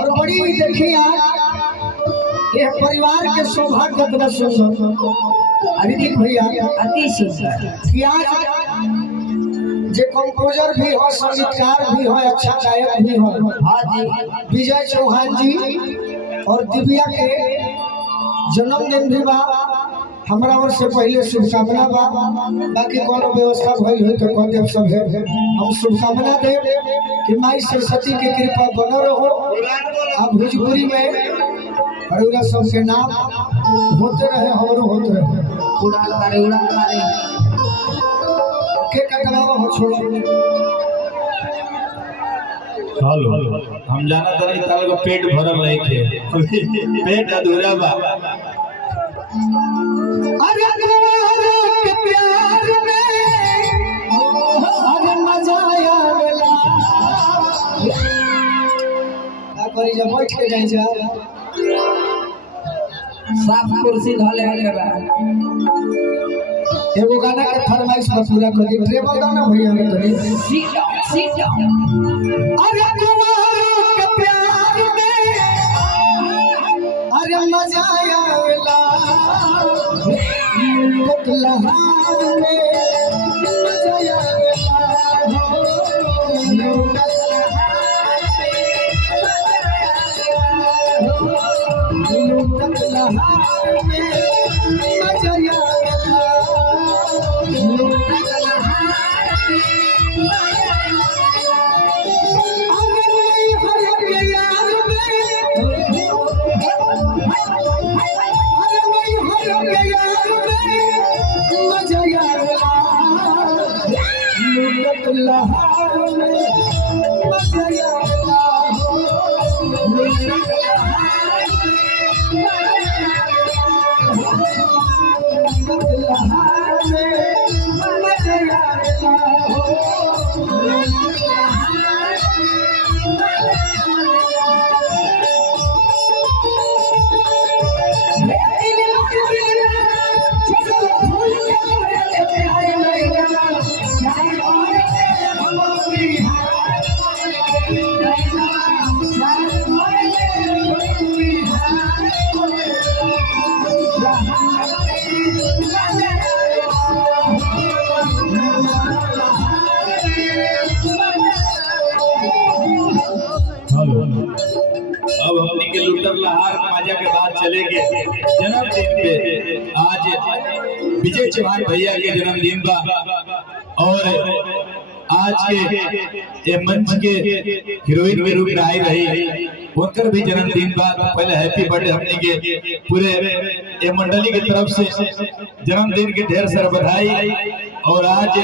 और बड़ी देखिए आज ये परिवार के सौभाग्य कितना सुंदर अरिदीप भैया अति सुंदर कि आज जे कंपोजर भी हो, संगीतकार भी हो, अच्छा गायक भी हो, हाँ जी विजय चौहान जी और दिव्या के जन्मदिन भी बा। हमरा ओर से पहले शुभकामना बा। बाकी कोनो व्यवस्था भइल हो तो कहते सब है हम शुभकामना दे कि माई सरस्वती की कृपा बना रहो। अब भोजपुरी में अरुणा सब के नाम होते रहे, हमरो होते रहे। उड़ान मारे के कटवावा हो छोड़ हेलो हम जाना था नहीं ताल को पेट भरल नहीं थे पेट अधूरा बा। अरे तुम्हारे के प्यार में अरे मजा आवेला का करी जब बैठ के जाई जा साफ कुर्सी धले बा। एगो गाना के फरमाइश पर पूरा कर दी। ट्रेबल दो ना भैया में तनी सीट डाउन अरे तुम्हारे के प्यार में अरे मजा आवेला कतलहार में मजा आवेला कतलहार में मजा आवेला अब हमनी के लुटर लहार माजा के बाद चलेंगे जन्मदिन पे। आज विजय चौहान भैया के जन्मदिन बा और आज के ये मंच के हीरोइन के रूप में आई रही उनकर भी जन्मदिन बा। पहले हैप्पी बर्थडे हमनी के पूरे ये मंडली की तरफ से जन्मदिन की ढेर सारा बधाई। और आज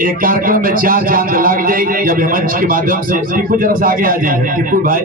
एक कार्यक्रम में 4 चांद लग जाए जब मंच के माध्यम से। टिप्पू जरा से आगे आ जाए टिप्पू भाई।